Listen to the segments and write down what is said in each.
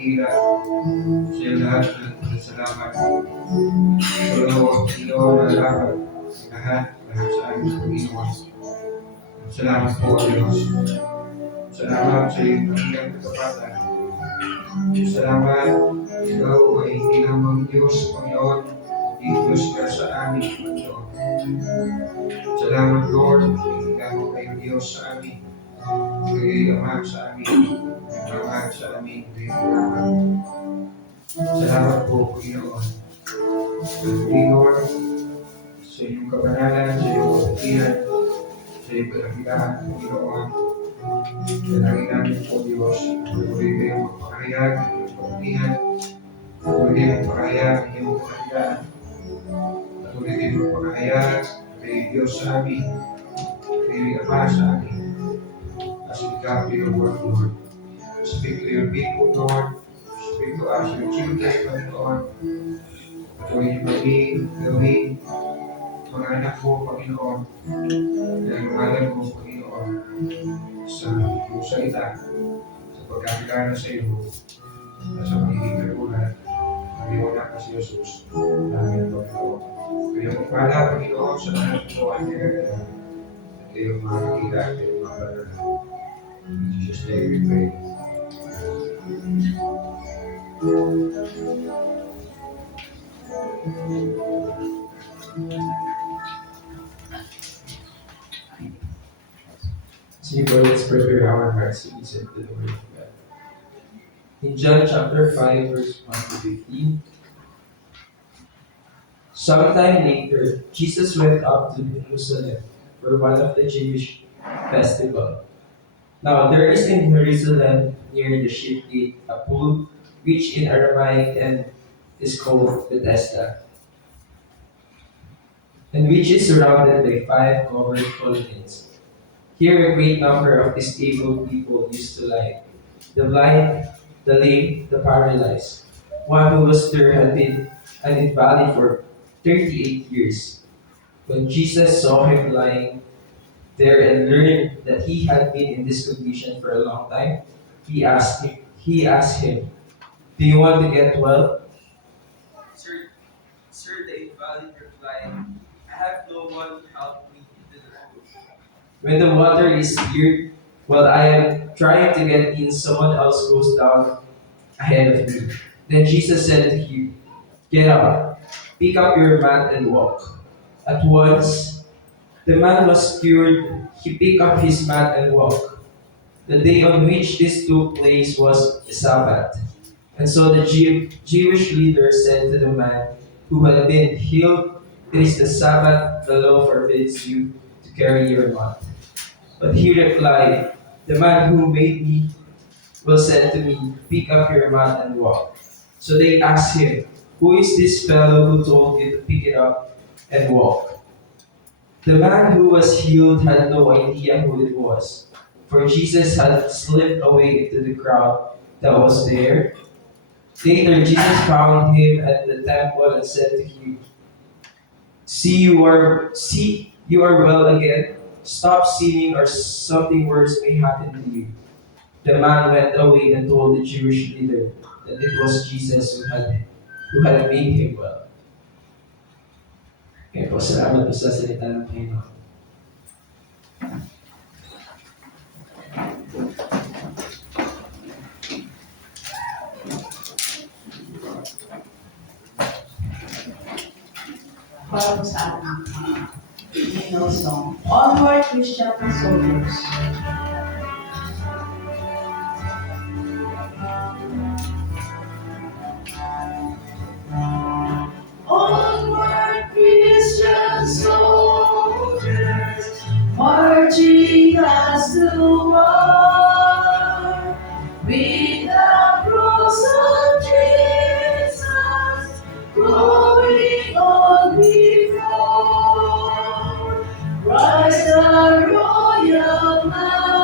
dakila. Sa iyo lahat ng salamat. Ikaw na lahat sa aming Panginoon. Salamat po, Diyos. Salamat sa iyong kanilang katapatan. Salamat, ikaw ay hindi lamang Diyos, Panginoon, hindi Diyos ka sa amin, Panginoon. Salamat, Lord, hindi lamang kayo Diyos sa amin. Kayo'y Ama sa amin, Ama sa amin, kayo'y salamat po, Panginoon. Panginoon, sa iyong kabanalan, sa iyong kapatiran, sa iyong kalakitaan, Panginoon. Dalangin namin po, Diyos, patuloy kayong magpakahayag, iyong kapatihan, patuloy kayong magpakahayag, iyong kalakitaan, patuloy kayong magpakahayag, kayo Diyos sa amin, kayo'y Ama sa amin. As we come to your word, Lord, speak to your people, Lord, speak to us, your children, Panginoon. Patuloy niyo kami gawin mga anak mo, Panginoon, dahil umalan mo, Panginoon, sa iyong salita, sa pagkakilala sa iyo, at sa magiging kagulat, naliwanag ka si Jesus, namin, Panginoon. Kaya magpala, Panginoon, sa lahat mo at nagagala, at kayong mga kakila, kayong mga balala. In Jesus' name we pray. See, let's prepare our hearts to listen to the word of God. In John chapter 5, verse 1 to 15, sometime later, Jesus went up to Jerusalem for one of the Jewish festivals. Now there is in Jerusalem near the sheep gate a pool which in Aramaic and is called Bethesda, and which is surrounded by 5 covered colonnades. Here a great number of disabled people used to lie: the blind, the lame, the paralyzed. One who was there had been an invalid for 38 years. When Jesus saw him lying there and learned that he had been in this condition for a long time, he asked him, "Do you want to get well?" Sir, the invalid replied, "I have no one to help me into the pool. When the water is stirred, while I am trying to get in, someone else goes down ahead of me." Then Jesus said to him, "Get up, pick up your mat and walk." At once, the man was cured. He picked up his mat and walked. The day on which this took place was the Sabbath. And so the Jewish leader said to the man who had been healed, "It is the Sabbath, the law forbids you to carry your mat." But he replied, "The man who made me well said to me, 'Pick up your mat and walk.'" So they asked him, "Who is this fellow who told you to pick it up and walk?" The man who was healed had no idea who it was, for Jesus had slipped away into the crowd that was there. Later, Jesus found him at the temple and said to him, See, you are well again. Stop sinning, or something worse may happen to you." The man went away and told the Jewish leader that it was Jesus who had made him well. Kaya po, salamat po sa salita ng Panginoon. Para sa ating hymnal song, Onward Christian Soldiers. Onward Christian soldiers, marching as to war, with the cross of Jesus going on before. Rise the royal line.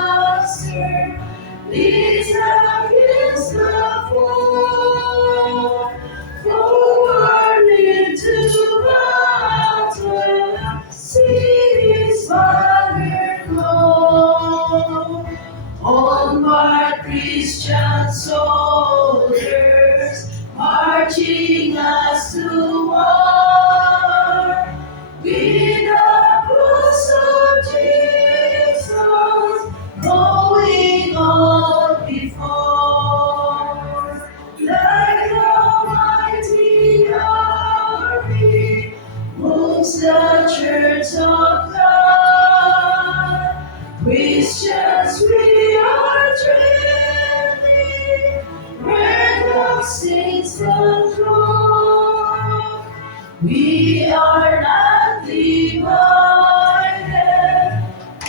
the church of God. Christians, we are dreaming where the saints adore. We are not divided,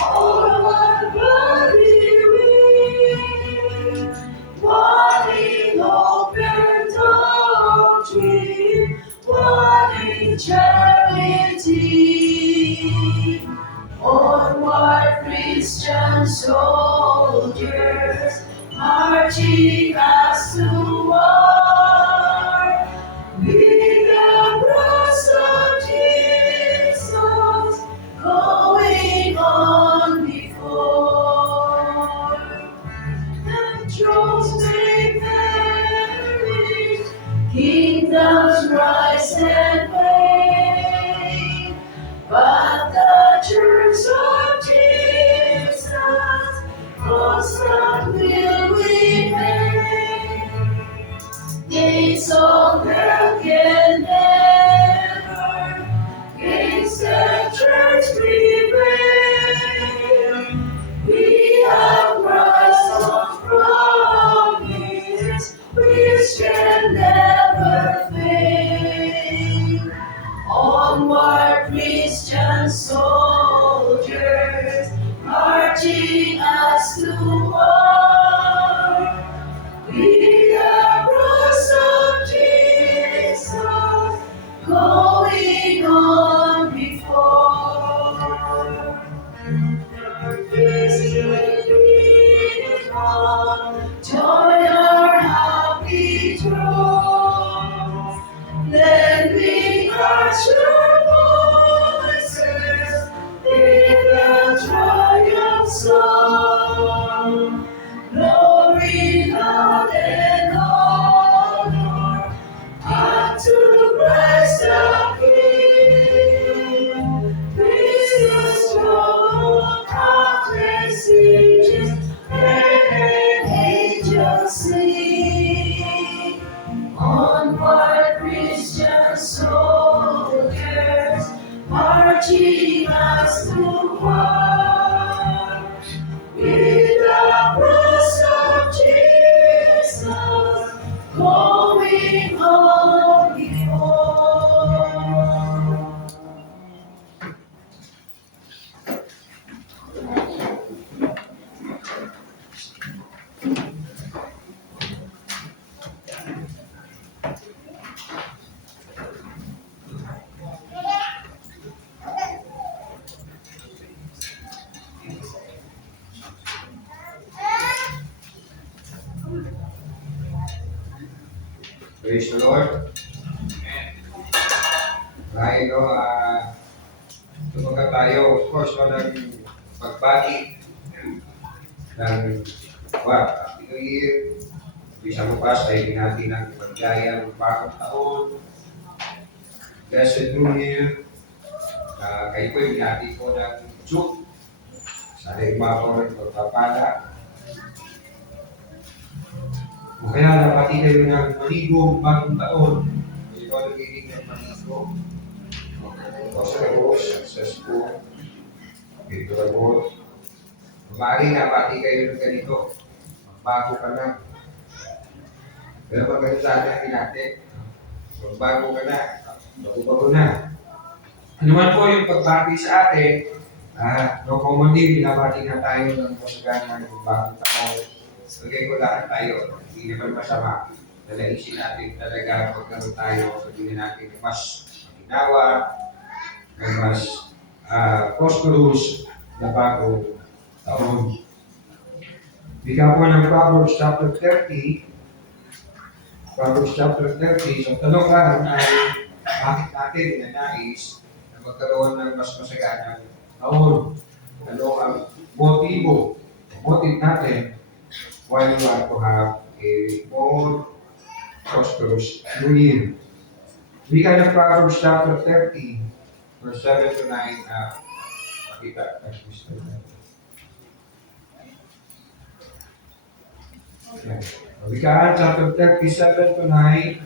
all one body we, one in open doctrine, one in charity. Onward, Christian soldiers, marching us to war. With the cross of Jesus going on before. The thrones may perish, kingdoms rise and wane, but the church of Jesus, constant will remain. Gates of hell can never against the church prevail. We have Christ on promise, which can never fail. Onward, Christian soldiers, marching us to war. With the cross of Jesus going on before. Christian people, join our happy throne. Then we crush your voices in the triumph song. Glory, God, and honor unto Christ the King. This is strong messages and angels sing. Onward, Christian soldiers, marching us to war. With the cross of Jesus going on before. Praise the Lord. Dahil tumaga tayo, of course, ng pagbati ng Happy New Year. Bisa bukas ay binati ng paggaya ng bagong taon. Blessed New Year. Kayo po binati ko ng June. Sana umako rin pagpapala. O kaya napati kayo ng maligong bagong taon. Ikaw nagiling ng maligong. Prosperous, successful, favorable. Maaari napati kayo ng ganito. Magbago ka na. Pero maganda sana natin. Magbago ka na. Bago-bago na. Ano man po yung pagbati sa atin, no commonly, binabati na tayo ng kasaganan ng bagong taon. Lagay ko lahat tayo. Hindi naman masama. Nalaisin natin talaga pagkaroon tayo. Sabihin natin mas maginawa, mas prosperous na bagong taon. Bigyan po ng Proverbs chapter 30. Proverbs chapter 30. So tanong lang ay bakit natin inanais na magkaroon ng mas masaganang taon? Ano ang motive natin why we want to have a more prosperous New Year? Bigyan ng Proverbs chapter 30, verse 7 to 9. Pakita. Wikaan chapter 37 to 9.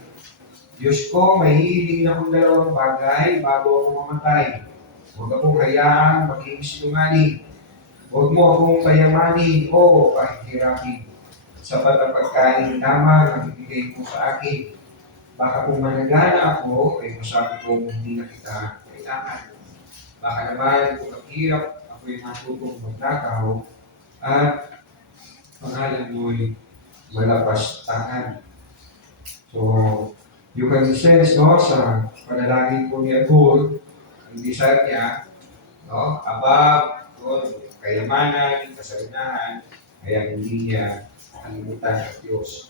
Diyos ko, may hihiling akong dalawang bagay bago ako mamatay. Huwag akong hayaang maging sinungaling. Huwag mo akong payamanin o pahihirapin. Sapat ang pagkain lamang ang ibigay mo sa akin. Baka kung managana ako, ay masabi kong hindi na kita kailangan. Baka naman kung naghirap, ako'y matutong magnakaw at pangalan mo'y malapastangan. So, you can sense, no, sa panalangin po ni Agul, ang desire niya, no, above, no, kayamanan, kasalinahan, kaya hindi niya kalimutan ang Diyos.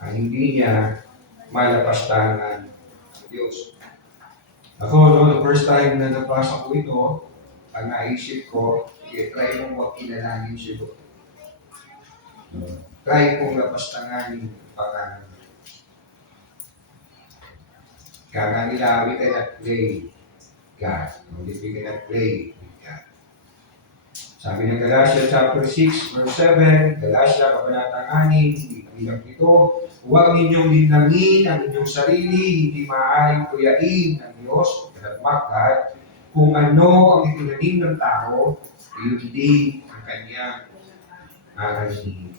Ang hindi niya malapastangan ang Diyos. Ako, no, the first time na nabasa ko ito, ang naisip ko, try mong magkinalangin siya. Try mong lapastanganin ang pangalan. Kaya nila, we cannot play God. We cannot play with God. Sabi ng Galatia chapter 6, verse 7, Galatia, kabanatang 6, bilang ito, huwag ninyong linangin ang inyong sarili, hindi maaaring kuyain ng Diyos, kanatmakad, kung ano ang itinanim ng tao, yun din ang kanyang aranihin.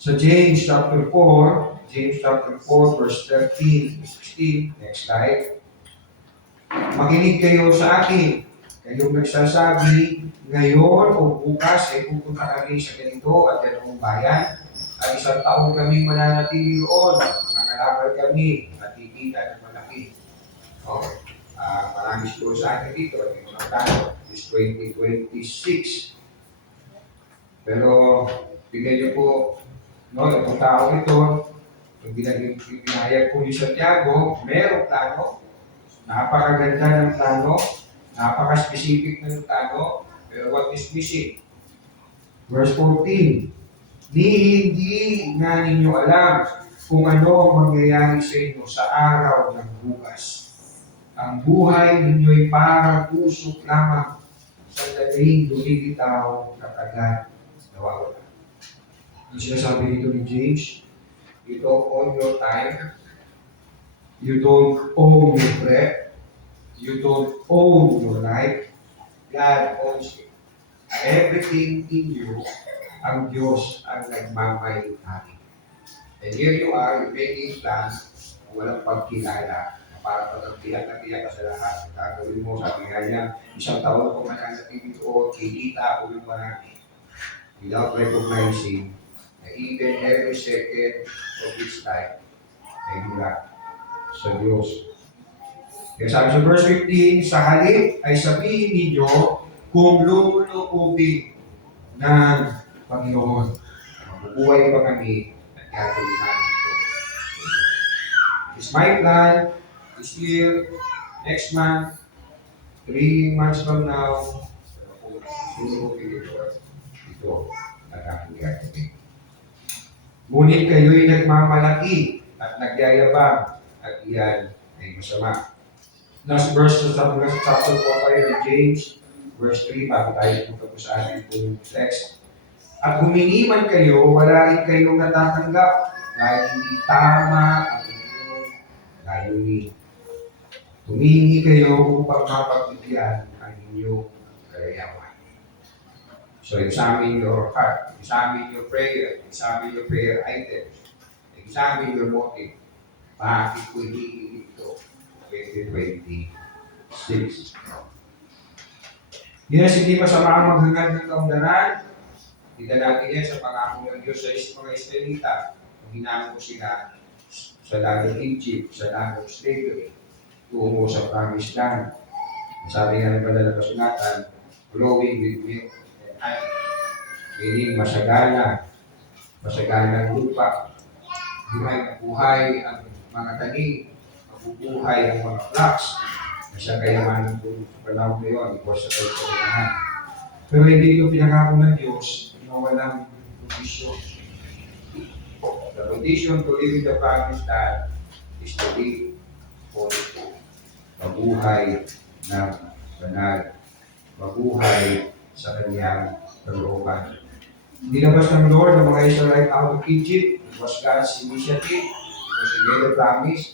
Sa James chapter 4, verse 13 16, next slide. Makinig kayo sa akin, kayong nagsasabi, ngayon o bukas ay pupunta kami sa ganito at ganitong bayan at isang taon kami mananatili roon. Mangangalakal kami at kikita ng malaki. Okay. Marami siguro sa akin dito at yung mga tao is 2026. Pero tingnan niyo po, no, itong tao ito, yung pinahayag po ni Santiago, merong plano, napakaganda ng plano, napaka-specific ng plano, pero what is missing? Verse 14, hindi nga ninyo alam kung ano ang mangyayari sa inyo sa araw ng bukas. Ang buhay ninyo'y parang usok lamang sa daling lumilitaw na agad nawawala. Ang sinasabi dito ni James, you don't own your time, you don't own your breath, you don't own your life, God owns it. Everything in you, ang Diyos ang nagmamay-ari. And here you are, making plans, walang pagkilala, para pagkakilala na ka sa lahat. Gagawin mo, sabi nga niya, isang taon ako mananatili doon, kinita ako yung marami. Without recognizing na even every second of this life ay mula sa Diyos. Kaya sabi sa verse 15, sa halip ay sabihin ninyo kung luluubin ng Panginoon. Mabubuhay pa kami at gagawin namin ito. It's my plan this year, next month, 3 months from now, luluubin ito ang aking gagawin. Ngunit kayo'y nagmamalaki at nagyayabang at iyan ay masama. Last verse sa chapter 4 pa rin ng James, verse 3, bago tayo punta po sa ating pong text. At humingi man kayo, wala rin kayong natatanggap dahil hindi tama ang inyong layunin. Humingi kayo upang mapagbigyan ang inyong kalayawan. So examine your heart, examine your prayer, examine your prayer items, examine your motive. Bakit ko hinihingi ito? 2026. Yes, hindi masama ang maghangad ng kaundaran. Hindi natin yan sa pangako ng Diyos sa mga Israelita. Hinamo sila sa lagong Egypt, sa lagong slavery, tungo sa promised land. Sabi nga ng banal na kasulatan, flowing with milk and honey. Meaning masagana ang lupa, buhay na buhay ang mga tanim, mabubuhay ang mga flocks, na siya kayamanan po sa panahon na yun, because sa pagkakalahan. Pero hindi ito pinangako ng Diyos, walang condition. The condition to live in the promised land is to live for mabuhay ng banal, mabuhay sa kanyang kalooban. Nilabas ng Lord ng mga Israelite out of Egypt. It was God's initiative. si Mary promise,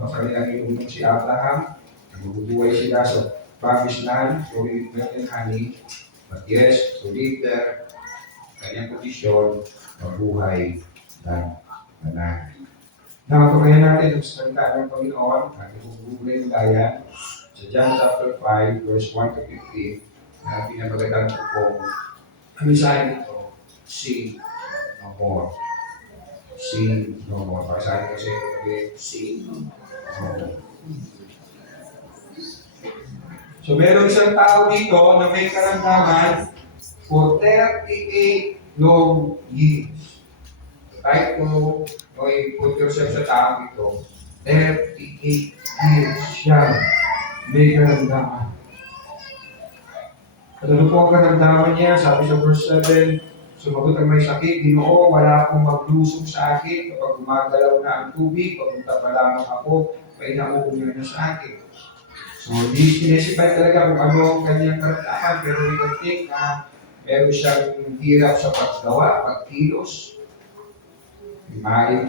no, kanilang inunong si Abraham, mabubuhay sila sa promised land, flowing with milk and honey. But yes, to live there, kanyang kondisyon, mabuhay ng manan. Nakatukayan natin ang salita ng Panginoon, at ibubuhay ng bayan, sa John chapter 5, verse 1 to 15, na pinamagatan ko po, ang mensahe nito, sin no more. Sin no more. Pasahin kasi ito, sin no more. So meron isang tao dito na may karamdaman for 38 long years. Kahit mo, put yourself sa tao ito, 38 years siya may karamdaman. At ano po ang karamdaman niya? Sabi sa verse 7, sumagot ang may sakit, Ginoo, wala akong maglusong sa akin kapag gumagalaw na ang tubig, papunta pa lamang ako, may nauulan na sa akin. So, di sinesify talaga kung ano ang kanyang karamdaman, pero we can think na meron siyang hirap sa paggawa, pagkilos. Maaaring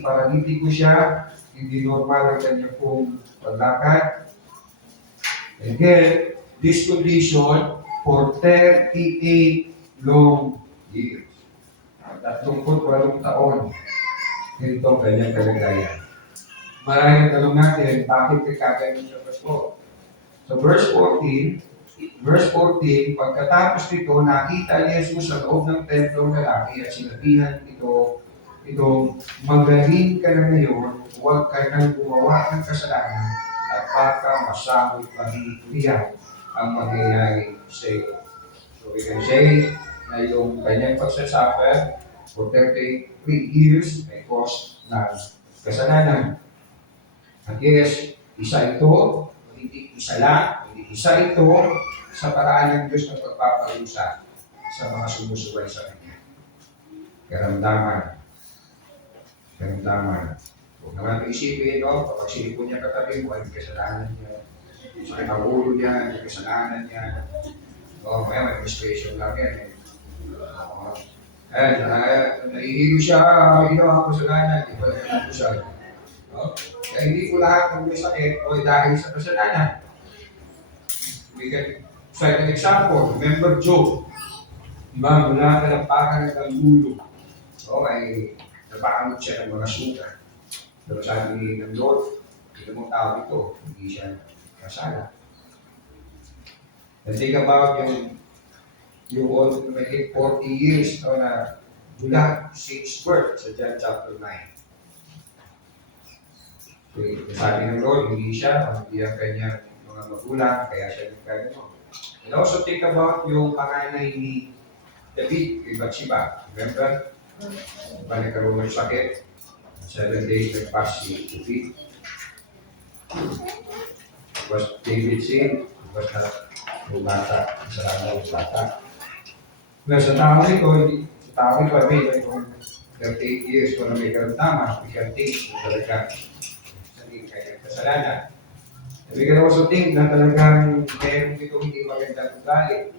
paralitiko siya, hindi normal ang kanyang pong paglakad. And again, this condition for 38 long years. 38 taon. Ito ang kanyang kalagayan. Maraming tanong natin, bakit nagkagayon siya Pasko? So verse 14, pagkatapos nito, nakita ni Jesus sa loob ng templo ng lalaki at sinabihan ito, magaling ka na ngayon, huwag ka nang gumawa ng kasalanan at baka masamot pahihiyang ang mangyayari sa iyo. So we can say na yung kanyang pagsasuffer for 33 years ay cause ng kasalanan. At yes, isa ito, hindi isa lang, hindi isa ito sa paraan ng Diyos ng pagpaparusa sa mga sumusuway sa Kanya. Karamdaman. Huwag naman ito isipin, no? Kapag sinipon niya katabi mo, ay kasalanan niya. Sakit ang ulo niya, ay kasalanan niya. O, may administration lang yan. Nahihilo siya, ginawa ko kasalanan, di ba naman po siya. Kaya hindi ko lahat ng may sakit o dahil sa kasalanan. We can cite an example. Remember Job. Diba, mula kalampakan ng ulo. Ay napakamot siya ng mga suka. Pero sabi ng Lord, hindi mong tao ito, hindi siya kasala. And think about yung old may hit 40 years na mula 6 birth sa John chapter 9. Okay, sabi ng Lord, hindi siya, hindi ang kanyang mga magulang, kaya siya nagkagano. And also think about yung panganay ni David, kay Bathsheba. Remember? Diba nagkaroon ng sakit? 7 days nagpass si David. Was David sin? Was not yung bata, kasalanan ng bata. Well, sa tao ito, may itong 38 years kung na may karamdaman, we can think kung talaga kaya kasalanan. And we can also think na talagang meron ito hindi magandang ugali.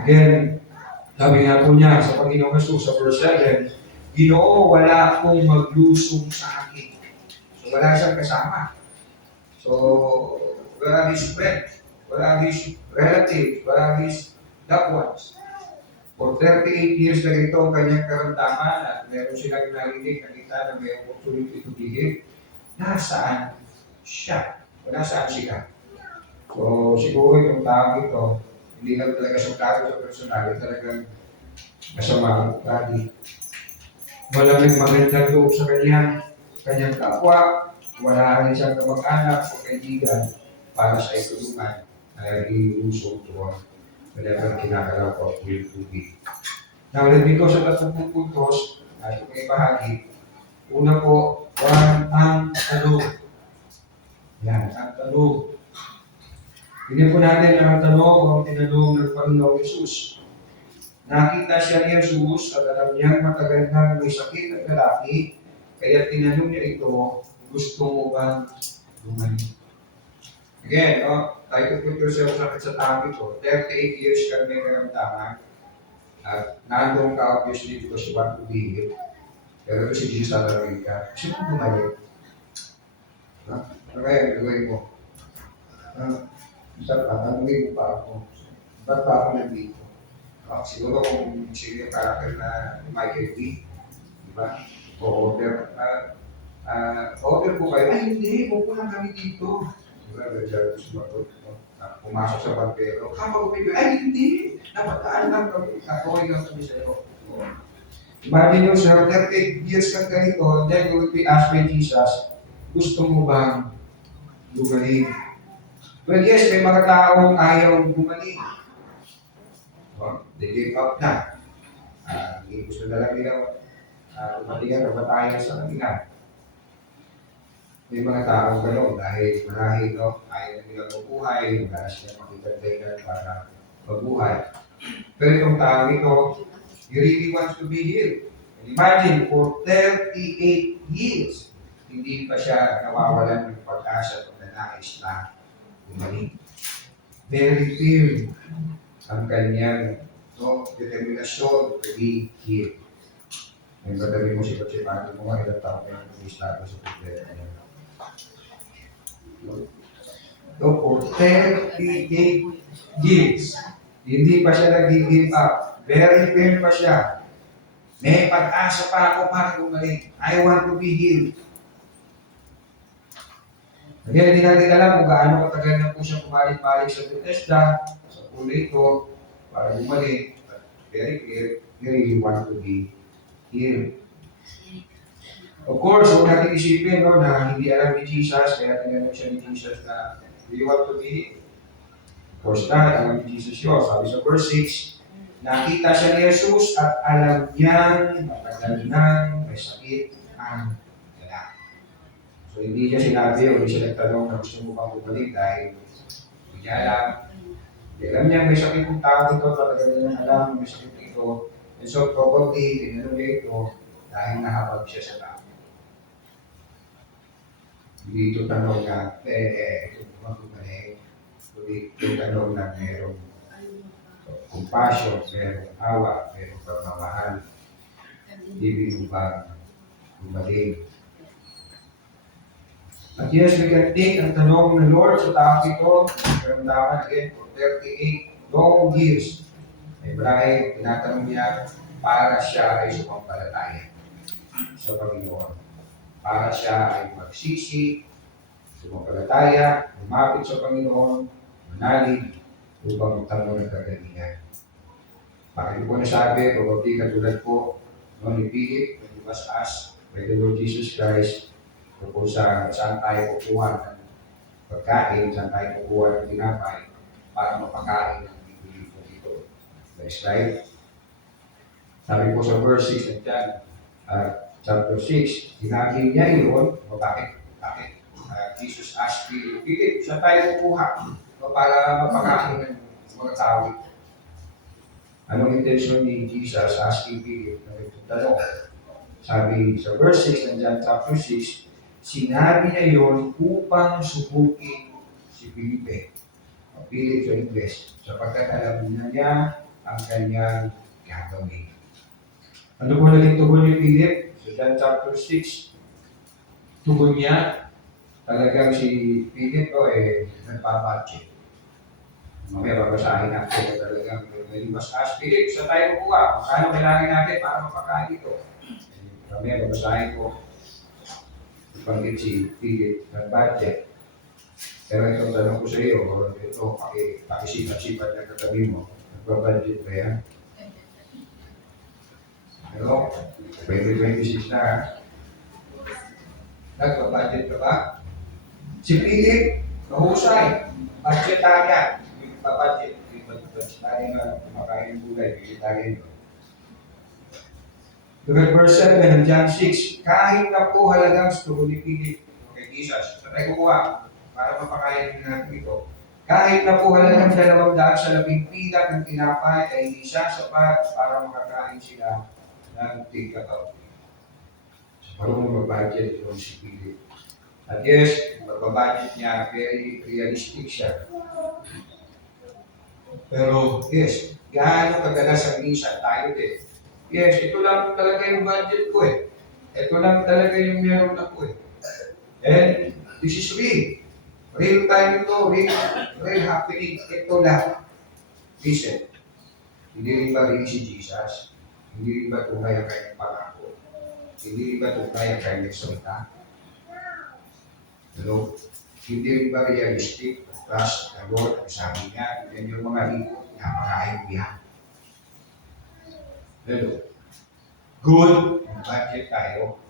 Again, sabi nga po niya sa Panginoong Jesus sa verse 7, Ginoo, wala akong maglusong sa akin. So wala siyang kasama. So, wala his friend, wala his relative, wala his loved ones. For 38 years na ito ang kanyang karamdaman at meron silang narinig, nakita na may opportunity to behave. Nasaan siya? O nasaan siya? So, siguro itong tao ito, hindi lang talaga sukado sa personal, talagang masama ang ugali. Walang nagmagandang loob sa kanyang kapwa, wala rin siyang kamag-anak o kaibigan para sa itulungan na ilusong tuwa. Whatever kinakalaw ko will be. Now, let me go sa 30 puntos na ito may bahagi. Una po, ang tanong. Yan, ang tanong. Tingnan po natin ang tanong o tinanong ng Panginoong Jesus. Nakita siya ni Jesus at alam niyang matagal na may sakit ng lalaki, kaya tinanong niya ito, gusto mo bang gumaling? Again, try to put yourself sa tabi ko. 38 years ka may karamdaman at nandun ka obviously because you want to be healed. Pero ito si Jesus tatanungin ka, gusto mo bumalik? Ha? Ano kaya gagawin mo? Ha? Isa pa, tanungin mo pa ako. Ba't pa ako nandito? Siguro kung sino yung character na Michael B. Diba? O-order. Order po kayo. Ay, hindi. Huwag po lang kami dito. Diba? Ganyan, sumagot. Pumasok sa barbero. Kapag umibig, ay, hindi. Napataan lang kami. Okay lang kami sa iyo. Imagine nyo, sir, 38 years kang ganito, then you will be asked by Jesus, gusto mo bang gumaling? Well, yes, may mga taong ayaw gumaling. They gave up na. Hindi gusto na lang nila kumatigan o batayan sa kanila. May mga taong gano'n dahil marahil ayaw na nila mabuhay, wala na sila makitagdagan para mabuhay. Pero itong taong ito, he really wants to be healed. And imagine, for 38 years, hindi pa siya nawawalan ng pag-asa at nanais na gumaling. Very firm ang kanyang determinasyon to be healed. May batabi mo si Coach Pati mo nga, ilang taon na nag-istado sa problema niya. So, for 38 years, hindi pa siya nag-give up. Very firm pa siya. May pag-asa pa ako para gumaling. I want to be healed. Again, hindi natin alam kung gaano katagal na po siya kumalik-malik sa Bethesda, sa kulay ito, para gumaling. Very clear, he really want to be healed. Of course, huwag natin isipin na hindi alam ni Jesus, kaya tinanong siya ni Jesus na, do you want to be healed? Of course not, alam ni Jesus yun. Sabi sa verse 6, nakita siya ni Jesus at alam niyang matagal nang may sakit ang lalaki. So hindi niya sinabi o hindi siya nagtanong na gusto mo pang bumalik dahil hindi niya alam. Hindi alam niya may sakit ng tao ito, talaga niya alam may sakit ito. And so probably, tinanong niya ito dahil nahabag siya sa tao. Hindi ito tanong na, ito bumalik. Ito tanong na mayroong compassion, mayroong awa, mayroong pagmamahal. Ibig mo ba bumalik? At yes, we can take ang tanong ng Lord sa taong ito, karamdaman again for 38 long years. Ibrahim, tinatanong niya para siya ay sumampalataya sa Panginoon. Para siya ay magsisi, sumampalataya, lumapit sa Panginoon, manalig, upang magtanong ng kagalingan. Bakit po nasabi, probably katulad po, ni Philip, when he was asked by the Lord Jesus Christ, kung saan tayo kukuha ng pagkain, saan tayo kukuha ng tinapay para mapakain ng bibili po dito. Next slide. Sabi po sa verse 6 ng John, chapter 6, hinagin niya yun, bakit Jesus asked Philip, saan tayo kukuha para mapakain ng mga tao? Anong intention ni Jesus asking Philip na nagtatanong? Sabi sa verse 6 ng John chapter 6, sinabi niya yun upang subukin si Felipe. Philip sa English, sapagkat alam niya ang kanyang gagawin. Ano po naging tugon ni Philip? Sa John chapter 6, tugon niya, talagang si Philip nagpapatche. Mamaya babasahin natin talagang mas ask Philip, sa tayo kukuha, kano kailangan natin para mapakain ito? Mamaya babasahin ko. Ipanggit si Philip ng budget. Pero itong tanong ko sa iyo, ito, pakisipat-sipat na katabi mo, nagbabudget ba yan? Ano? 2026 na, nagbabudget ka ba? Si Philip, mahusay, budgetarian, yung budget, budgetarian na kumakain ng gulay, budgetarian yun. Look at verse 7 ng John 6, kahit na po halagang gusto ni Philip kay Jesus, sa tayo kukuha, para mapakain natin ito. Kahit na po halagang 200 sa 10 pilat ng tinapay ay hindi siya sapat para makakain sila ng tigkataw. So, marunong mag-budget yung si Philip. At yes, mag-budget niya, very realistic siya. Pero yes, gaano kadalas ang minsan tayo din. Yes, ito lang talaga yung budget ko . Ito lang talaga yung meron ako eh. And this is real. Real time ito, real happening. Ito lang. Listen, hindi rin ba rin si Jesus? Hindi rin ba tunay ang kanyang pangako? Hindi rin ba tunay ang kanyang salita? Hello? Hindi rin ba realistic? Trust the Lord, ang sabi niya, yan yung mga ikot niya, makahayag niya. Hello? Good, mag-budget tayo.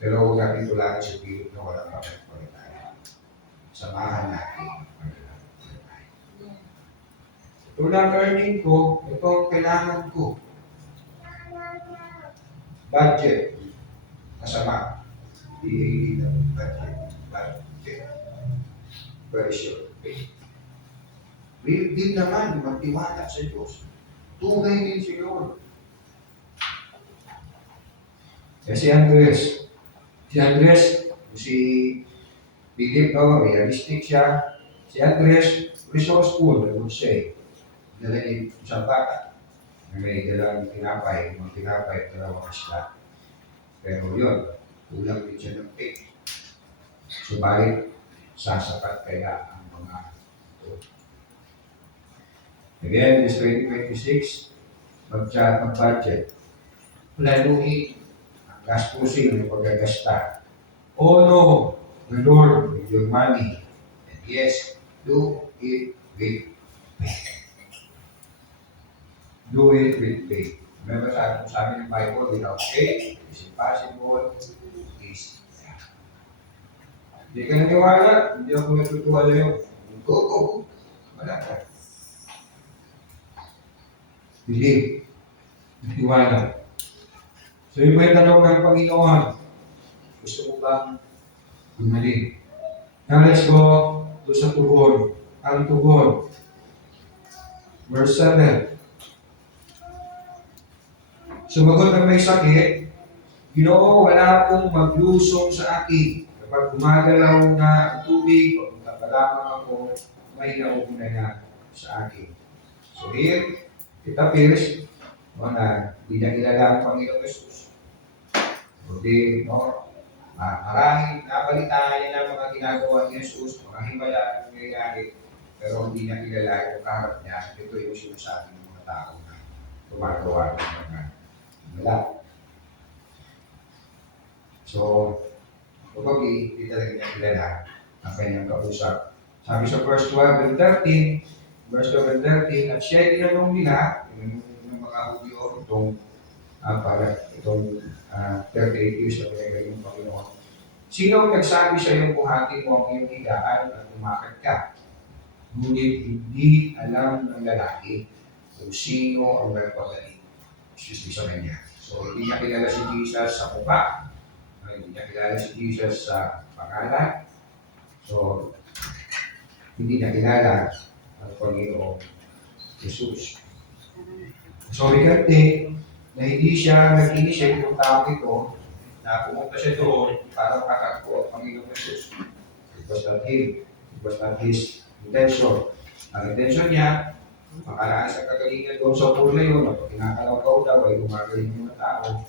Pero huwag natin tularan sa pilit na walang pagkakulit tayo. Samahan natin. Ito lang earning ko, ito ang kailangan ko. Budget. Masama. Hindi budget. Budget. Very sure. Real din naman, magtiwala sa Diyos. Tunay din si Lord. Si Andres, si Philip, no, realistic siya. Si Andres, resourceful, I would say. Dalhin isang bata. May dalang tinapay, mga tinapay, dalawang isla. Pero yun, kulang din siya ng faith. Subalit, sasapat kaya ang mga ito. Again, this 2026, mag-budget. Planuhin ang gastusin ng paggagasta. Honor the Lord with your money. And yes, do it with faith. Do it with faith. Remember sa amin ng Bible, without faith, it's impossible, is hindi ka naniwala, hindi ako natutuwa na yun. Go. Wala ka. Believe. Natiwala. So yung may tanong ng Panginoon, gusto mo bang gumaling? Now let's go to sa tugon. Ang tugon. Verse 7. Sumagot ang may sakit, Ginoo, wala akong maglusong sa akin. Kapag gumagalaw na ang tubig, o magpapalamang ako, may nauna na sa akin. So here, it appears na hindi na kilala ang Panginoong Jesus. Kundi, marahil nabalitaan niya ng mga ginagawa ni Jesus, mga himala ang nangyayari, pero hindi niya kilala yung kaharap niya. Ito yung sinasabi ng mga tao na gumagawa ng mga himala. So, probably, hindi talaga niya kilala ang kanyang kausap. Sabi sa verse 12 and 13, at siya tinanong nila, yung mga Hudyo, itong 38 years na pinagaling ng Panginoon. Sino ang nagsabi sa iyong buhatin mo ang iyong higaan at umakad ka? Ngunit hindi alam ng lalaki kung sino ang nagpagaling. Excuse me sa kanya. So, hindi niya kilala si Jesus sa mukha. Hindi niya kilala si Jesus sa pangalan. So, hindi niya kilala ang Panginoong Jesus. So, we can think na hindi siya nag-initiate ng tao ito na pumunta siya doon para makatakbo ang Panginoong Jesus. It was not him. It was not his intention. Ang intention niya, makalaan sa kagalingan doon sa pool na yun, at kinakalaw daw ay gumagaling ng mga tao.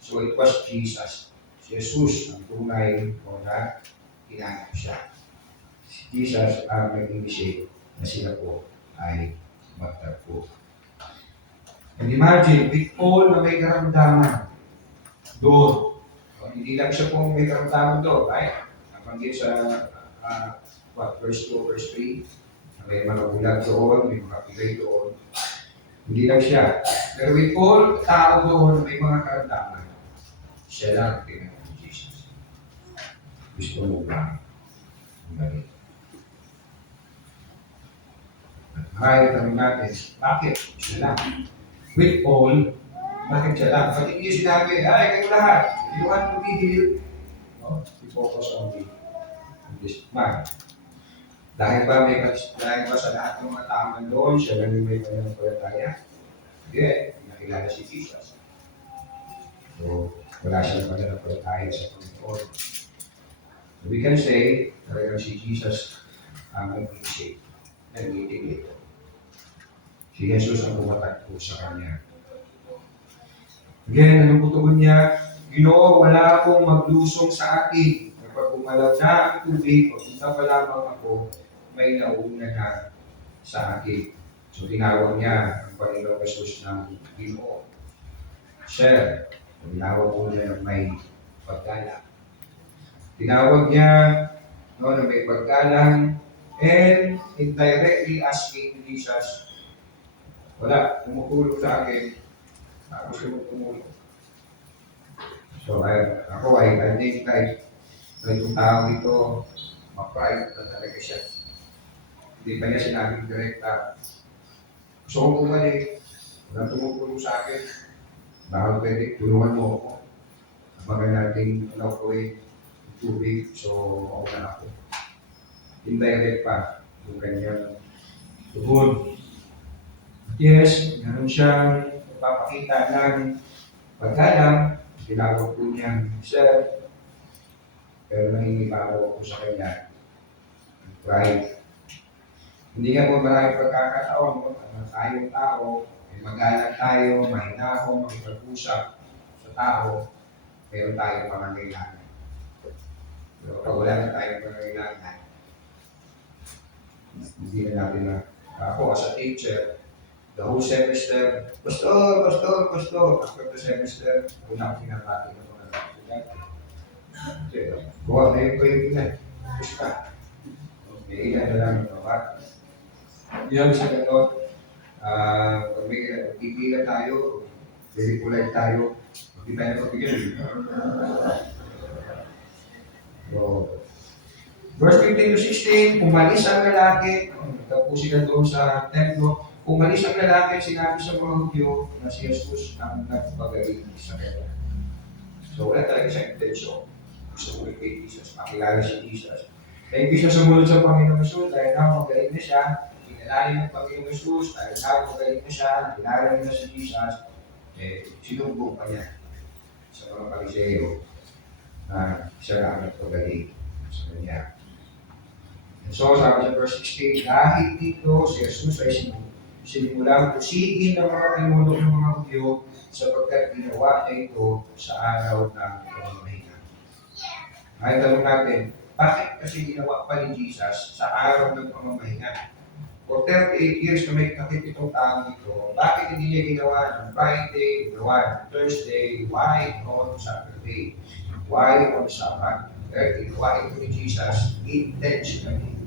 So, it was Jesus. Si Jesus ang tunay o na hinanap siya. Si Jesus ang nag-initiate na sila po ay magtagpo. And imagine, with all na may karamdaman doon. So, hindi lang siya pong may karamdaman doon, right? Napanggit sa verse 2, verse 3, may mga bulag doon, may mga pilay doon. Hindi lang siya. Pero with all tao doon may mga karamdaman, siya lang ang pinag Jesus. Gusto mo ba? Balik. At makaya tanong natin, bakit siya lang? With all, bakit siya lang? Pati hindi sinabi, kayo lahat, you want to be healed? No? You focus on this man. Dahil ba sa lahat ng mga tao doon, siya lang yung may pananampalataya? Hindi, nakilala si Jesus. So, wala siyang pananampalataya sa Panginoon. So, we can say, talagang si Jesus ang nag-initiate, nag-initiate. Si Jesus ang pumatagpo sa kanya. Again, anong tutugon niya? Ginoo, wala akong maglusong sa akin. Kapag umalaw na ang tubig, papunta pa lamang ako, may nauna na sa akin. So tinawag niya ang Panginoong Jesus ng Ginoo. Sir, tinawag po niya ng may paggalang. Tinawag niya na may paggalang and indirectly asking Jesus, wala, tumutulong sa akin, tapos siya tumulong. So ako ay identified sa itong tao dito, ma-pride na talaga siya. Hindi pa niya sinabing direkta, gusto kong bumalik, walang tumutulong sa akin, baka pwede, tulungan mo ako. Baga natin nakuha tubig, so mauna ako. Indirect pa yung kanyang tuhod. Yes, meron siyang papakita ng paggalang, tinawag po niyang sir, pero nangingibabaw ako sa kanya. Pride. Hindi nga po maraming pagkakataon, tayong tao, may magalang tayo, mahinahon, makipag-usap sa tao, meron tayong pangangailangan. Pero pag wala na tayong pangangailangan, hindi na natin na. Ako as a teacher, the whole semester, pastor. After the semester, wala akong pinapati ng mga estudyante. Buwan na yung kayo ilan. Push ka. Okay, ilan na lang yung bawat. Yan sa ganon. Pag may pipila tayo, very polite tayo, hindi tayo napapigil. So, verse 15 to 16, umalis ang lalaki, tapos sila doon sa templo, umalis ang lalaki, sinabi sa mga Hudyo na si Jesus ang nagpagaling sa kanya. So, wala talaga siyang intensyon. Gusto ko kay Jesus, makilala si Jesus. Thank you siya sumunod sa Panginoong Jesus, dahil na magaling na siya, kinalanin ng Panginoong Jesus, dahil na magaling na siya, nakilala niya si Jesus, sinumbong pa niya sa mga Pariseo na siya na ang nagpagaling sa kanya. And so, sabi sa verse 16, dahil dito si Jesus ay sinimulang pusigin ng mga pinuno ng mga Hudyo sapagkat ginawa niya ito sa araw ng pamamahinga. Ay, tanong natin, bakit kasi ginawa pa ni Jesus sa araw ng pamamahinga? For 38 years na may kakit itong taong ito, bakit hindi niya ginawa ng Friday, ginawa ng Thursday, why on Saturday, why on Sabbath? Dahil ginawa ito ni Jesus intentionally.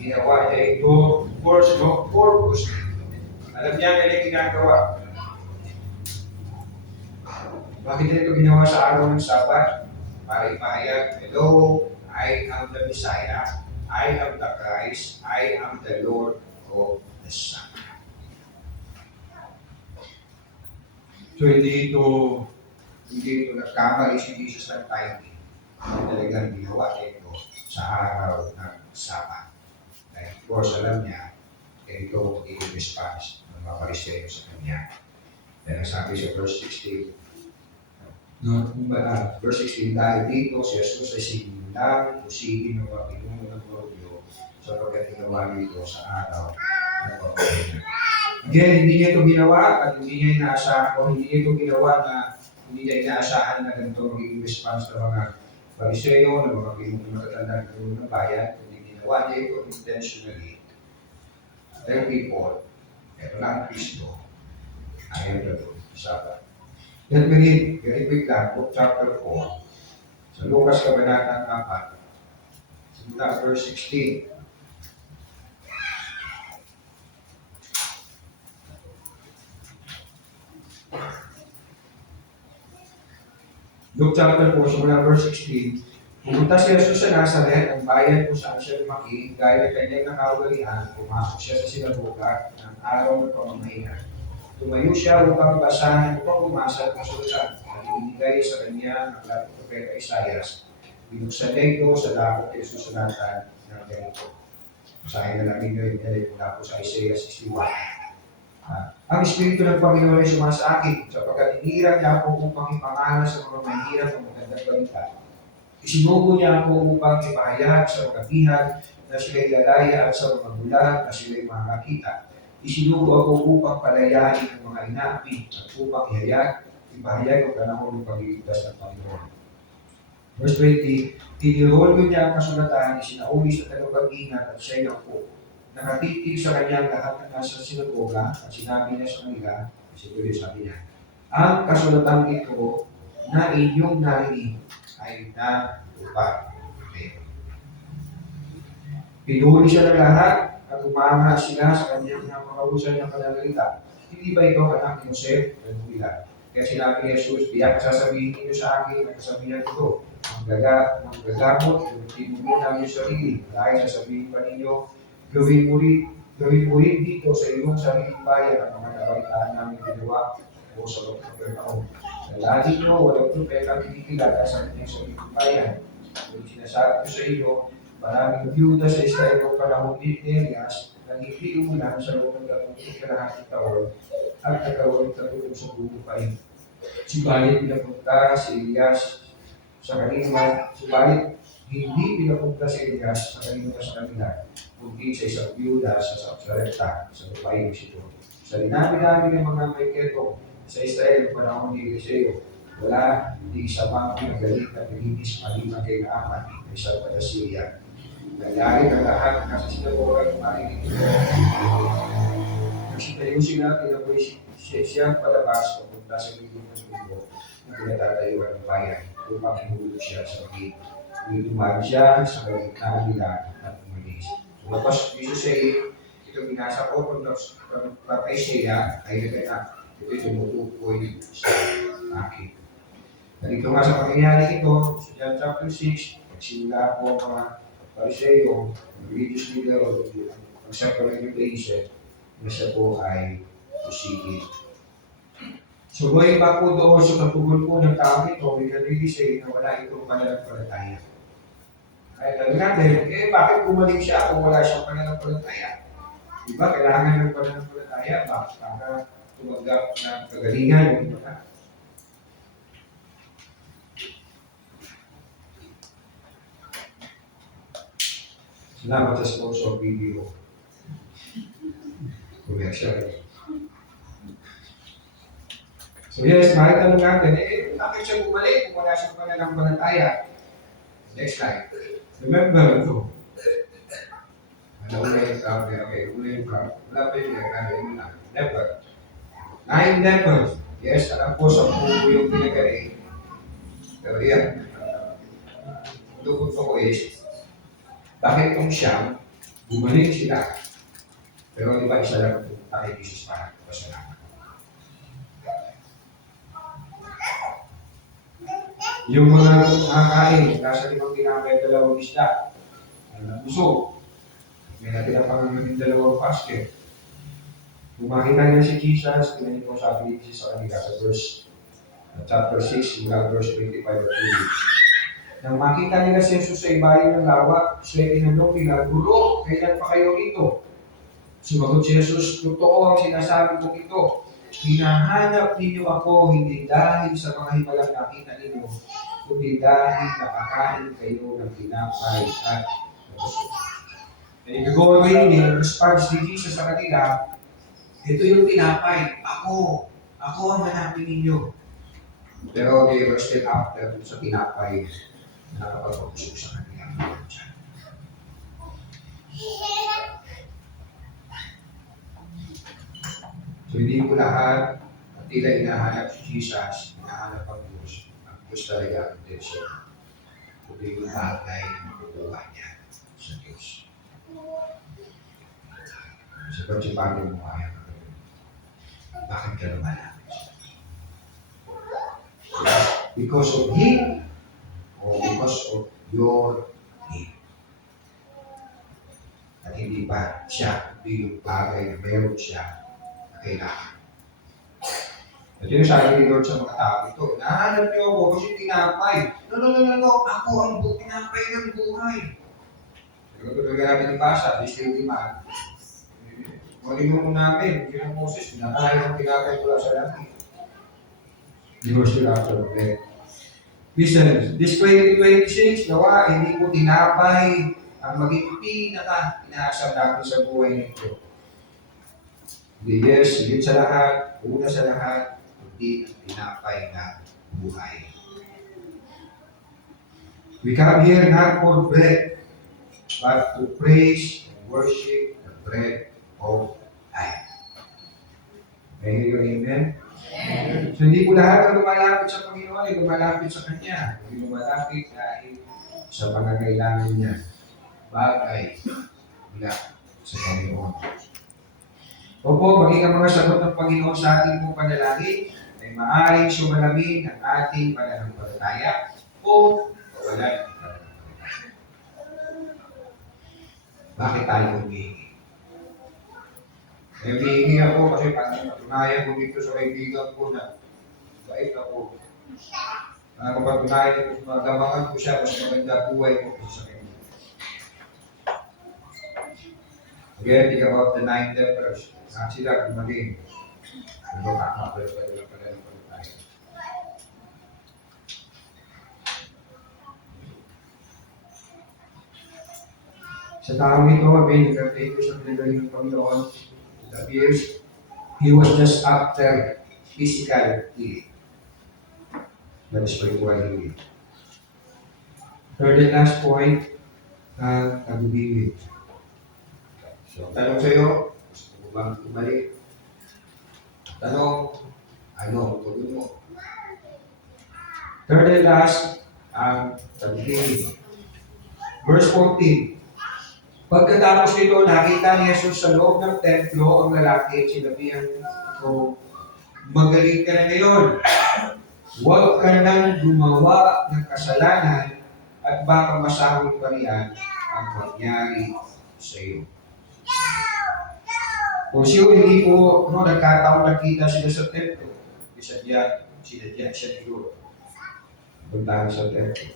Ginawa niya ito for no purpose. Alam niya na ginagawa. Bakit niya ito ginawa sa araw ng Sabat? Para ipahayag, hello, I am the Messiah, I am the Christ, I am the Lord of the Sabbath. So hindi ito nagkamali si Jesus ng timing. Talagang ginawa niya ito sa araw ng Sabat. Dahil of course, alam niya, ito i-response ng mga Pariseo sa kanya. Dahil sabi sa verse 16, verse 16, dahil dito si Jesus ay sinimulang pusigin ng mga pinuno ng Hudyo sapagkat ginawa nito sa araw ng pamamahinga. Again, hindi niya ito ginawa at hindi niya inaasahan o hindi niya ito ginawa na hindi niya inaasahan na ganito magiging response ng mga Pariseo, ng mga pinuno ng matatandang pinuno ng bayan. Hindi ginawa niya ito intentionally. Tell people, ito na ang Kristo, I am the Lord, Sabbath. Let me read very quick lang, book chapter 4. Sa Lucas Kabanata 4, simula verse 16. Luke chapter 4, simula verse 16. Pumunta si Jesus sa Nazaret, ang bayan kung saan siya lumaki, gaya ng kanyang nakawalian, pumasok siya sa sinagoga ng araw ng pamamahinga. Tumayo siya upang basahan upang umasa at kasulatan. Ibinigay sa kanya ang aklat ng Propeta Isaias. Binuksan niya ito sa lakot ni Jesus sa latan ng ganito. Basahin na namin yun, mula po sa Isaiah 61. Ang Espiritu ng Panginoon ay sumasa akin, sapagkat hinirang niya ako upang ipangalan sa mga mahirap ng magandang balita. Isinugo niya ako upang ipahayag sa mga bihag na sila'y lalaya at sa mga bulag na sila'y makakita. Isinugo ako upang palayain ang mga inaapi at upang ihayag ipahayag ang panahon ng pagliligtas ng Panginoon. Verse 20, tinirolyo niya ang kasulatan, isinauli sa tagapag-ingat at siya'y ako. Nakatitig sa kanyang lahat ng nasa sinagoga at sinabi niya sa kanila, sabi niya, ang kasulatan ito na inyong narinig ay natupad. Okay. Pinuli siya ng lahat at umanga sila sa kanyang napakausay ng pananalita. Hindi ba ito anak ni Jose? Kaya sinabi ni Jesus, tiyak sasabihin niyo sa akin ang kasabihan ito. Ang gagamot, tinubin namin yung sarili. Dahil sasabihin pa ninyo, gawin mo rin dito sa iyong sariling bayan ang mga nabalitaan namin ginawa o sa loob ng taon. Nalagi nyo, walang propeta kinikilala sa kanyang sariling bayan. Kung sinasabi ko sa iyo, maraming byuda sa Israel o panahon ni Elias nang hindi umulan sa loob ng 30 taon at nagkaroon katulong sa buong pain. Subalit pinapunta si Elias sa kanila, subalit hindi pinapunta si Elias sa kanila, kundi sa isang byuda sa Sarepta, sa lupain ng Sidon. Sa dinami-dami ng mga may ketong sa Israel ng panahon ni Eliseo, wala di isa pang pinagaling na pilinis maliban kay Naaman ay sa Syria. Nangyari ang lahat ng nasa sinagoga ng marinig ito. Nagsitayo sila, tinapoy siyang palabas papunta sa gilid ng mundo na pinatatayuan ng bayan upang hinulog siya sa magig. Dumari siya sa kaligtaan nila at umalis. Tapos Jesus ay ito binasa ko kung patay siya ay naganak. Ito tumutukoy sa akin. Dito nga sa pangyayari ito, sa John chapter 6, nagsimula po ang mga Pariseo, religious leader, ang secular Judaism, na siya po ay pusigin. So, going back po doon sa pagtugon po ng tao ito, we can really say na wala itong pananampalataya. Kaya talaga natin, bakit bumalik siya kung wala siyang pananampalataya? Diba, kailangan ng pananampalataya para tumaggap ng kagalingan o ito na. Salamat sa sponsor video. Commercial. So yes, makita lang natin, bakit siya bumalik kung wala siyang pananampalataya? Next slide. Remember, ito. Una yung crowd. Wala pa yung nagkakaroon na. Leper. 9 lepers. Yes, alam ko sa buo yung pinagaling. Pero yan, lukot ko is, bakit kung siya, bumalik sila. Pero di ba isa lang pupunta kay Jesus para pasalamat. Yung mga nakakain, nasa 5 tinapay 2 isda, nabusog. May natira pa ng 2 basket. Kung makita niya si Jesus, tingnan niyo sabi ni Jesus sa kanila sa verse chapter 6, mula verse 25 at 30. Nang makita nila si Jesus sa ibayo ng lawa, siya tinanong nila, Guro, kailan pa kayo rito? Sumagot si Jesus, totoo ang sinasabi ko ito. Hinahanap ninyo ako hindi dahil sa mga himalang nakita ninyo, kundi dahil nakakain kayo ng tinapay at nabusog. And if you go away in response ni Jesus sa kanila, ito yung tinapay, ako ang hanapin ninyo. Pero they were still after sa tinapay na nakapag-usok sa kanila. So hindi po lahat at tila hinahanap si Jesus, hinahanap ang Diyos. Ang Diyos talaga ang intensyon. Kundi yung bagay na makukuha niya sa Diyos. Sa pagsipanin mo kaya ka rin. Bakit ka lumalapit sa Diyos? Because of Him or because of your need. At hindi pa siya, hindi yung bagay na meron siya na kailangan. At yun sabi ni Lord sa mga tao ito, nahanap niyo ako kasi tinapay. No, ako ang tinapay ng buhay. Pero talaga natin yung basa, this will be man. Malingon namin, yun ang Moses, pinakain ang tinapay mula sa langit. You were still after the bread. Listen, this 2026, nawa, hindi ko tinapay ang maging pinaka-inaasam natin sa buhay nito. Yes, higit sa lahat, una sa lahat, kundi ang tinapay na buhay. We come here not for bread, but to praise and worship the bread of life. May amen? So hindi po lahat na lumalapit sa Panginoon ay lumalapit sa Kanya. Hindi lumalapit dahil sa pangangailangan niya. Bagay mula sa Panginoon. Opo, maging ang mga sagot ng Panginoon sa ating pong panalangin ay maaaring sumalamin ang ating pananampalataya o kawalan ng pananampalataya. Bakit tayo humihingi? Humihingi ako kasi patunayan ko dito sa kaibigan ko na bait ako. Patunayan ko, magamangan ko siya mas maganda buhay ko sa kaibigan. Again, think about the 9 lepers. Saan sila gumaling? Ano ba kakapal pala ng tayo? Sa taong ito, may nagkakita sa pinagaling ng Panginoon. It appears he was just after physical healing. That is spiritual healing. Third and last point, pag-ibig. So, tanong sa iyo, gusto mo bang bumalik? Tanong, ano, tugon mo? Third and last, ang pag-ibig. Verse 14. Pagkatapos nito, nakita ni Jesus sa loob ng templo ang lalaki at sinabihan ko, magaling ka na ngayon. Huwag ka nang gumawa ng kasalanan at baka masahol pa riyan ang mangyari sa iyo. Kung siya hindi po nagkataon nakita sila sa templo, sinadya siya siguro. Puntahan sa templo.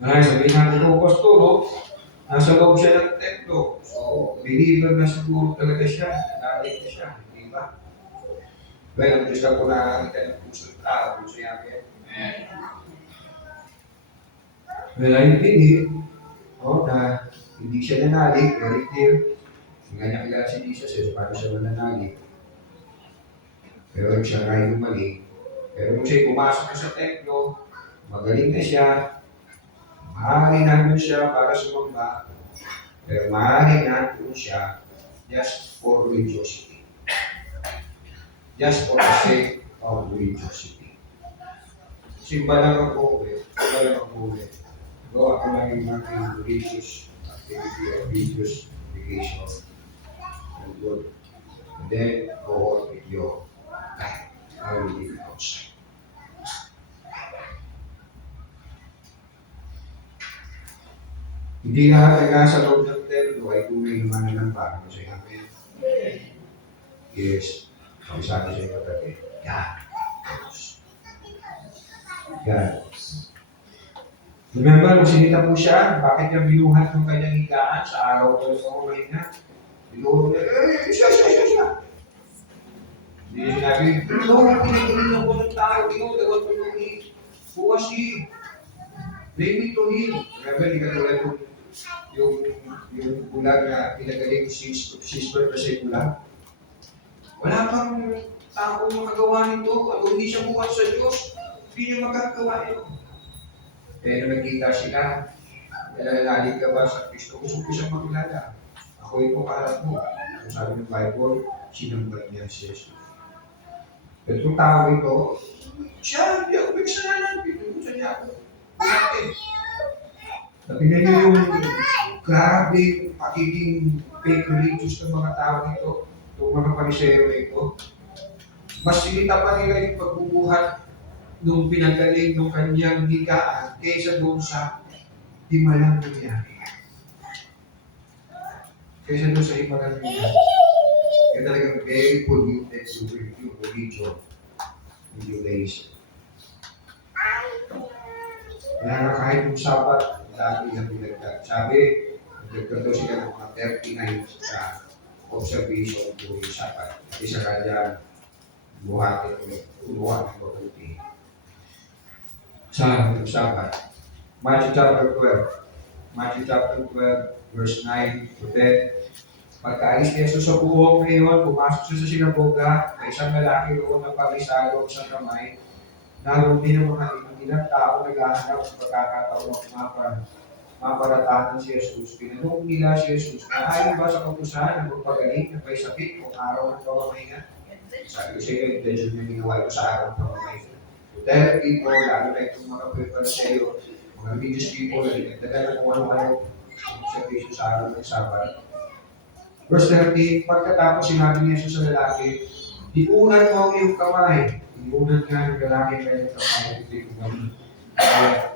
Ngayon, sabihin natin ko, Pastor, nasa loob siya ng templo. So, believer na siguro talaga siya. Nalalit na siya. Di ba? Well, ang Diyos na po nakakita ng puso ng tao. Puso yakin. Well, I believe na hindi siya nanalig. Very clear. Hindi niya kilala si Jesus. Paano siya mananalig? Pero siya nga gumaling. Pero kung siya'y pumasok na sa templo, magaling na siya. Maaaring nandun siya para sumamba, pero maaaring nandun siya just for religiosity. Just for the sake of religiosity. Simba lang ako simba lang ako Go ako lang yung mga religious activity or religious obligation. And good. And then, go on with your life. I will leave it outside. Hindi lahat na nasa loob ng templo ay tunay naman ng bago sa amin. Yes. Ang sabi sa iyo kagabi, God. Remember, nung sinita po siya, bakit niya binuhat ng kanyang higaan sa araw ko sa umay na? Binuhat niya, siya. Hindi niya sinabi, pinagalinan ko ng tao, dapat pag-uwi. Bukas blame it to him. Remember, hindi ka tulad yung bulag na pinagaling si Sister kasi bulag. Wala pang tao makagawa nito. At hindi siya bukas sa Diyos, hindi niya magagawa ito. Pero nagkita sila, nalalalig ka ba sa Kristo? Gusto ko siyang makilala. Ako ito kaharap mo. Kung sabi ng Bible, sinambal niya si Jesus. Pero itong tao ito, siya, hindi ako may kasalanan. Pinutusan niya ako. Bakit? Napinan niyo yung grabe pagiging fake religious ng mga tao nito, itong mga parisero ito. Mas sinita pa nila yung pagbubuhat nung pinagaling ng kanyang higaan kaysa doon sa himalang nangyari. Kaysa doon sa himalang nangyari. Kaya talagang very polluted yung religion, yung Judaism. Kaya nga kahit yung Sabat, dati na pinagdag. Sabi, nagdagdag daw sila ng mga 30 nights sa observation during Sabat. Isa ka dyan, buhatin ulit, buhatin ko ulit. Sa Sabat. Matthew chapter 12, verse 9 to 10. Pagkaalis ni Jesus sa buhok ngayon, pumasok siya sa sinagoga, may isang lalaki roon na pamisalo sa kamay. Naroon din ang mga ilang tao naghahanap sa pagkakataon ng maparatahan si Jesus. Pinanong nila si Jesus, naayon ba sa kautusan na magpagaling na may sakit o araw ng pamamahinga? Sabi ko sa iyo, intention niya ginawa ito sa araw ng pamamahinga. Dahil people, lalo na itong mga preparasyo, mga religious people, na dinagdagan na kung ano-ano ang servisyo sa araw ng Sabat. Verse 30, pagkatapos sinabi ni Jesus sa lalaki, diunan mo ang iyong kamay. Diunan nga ng lalaki kaya ng kamay. Kaya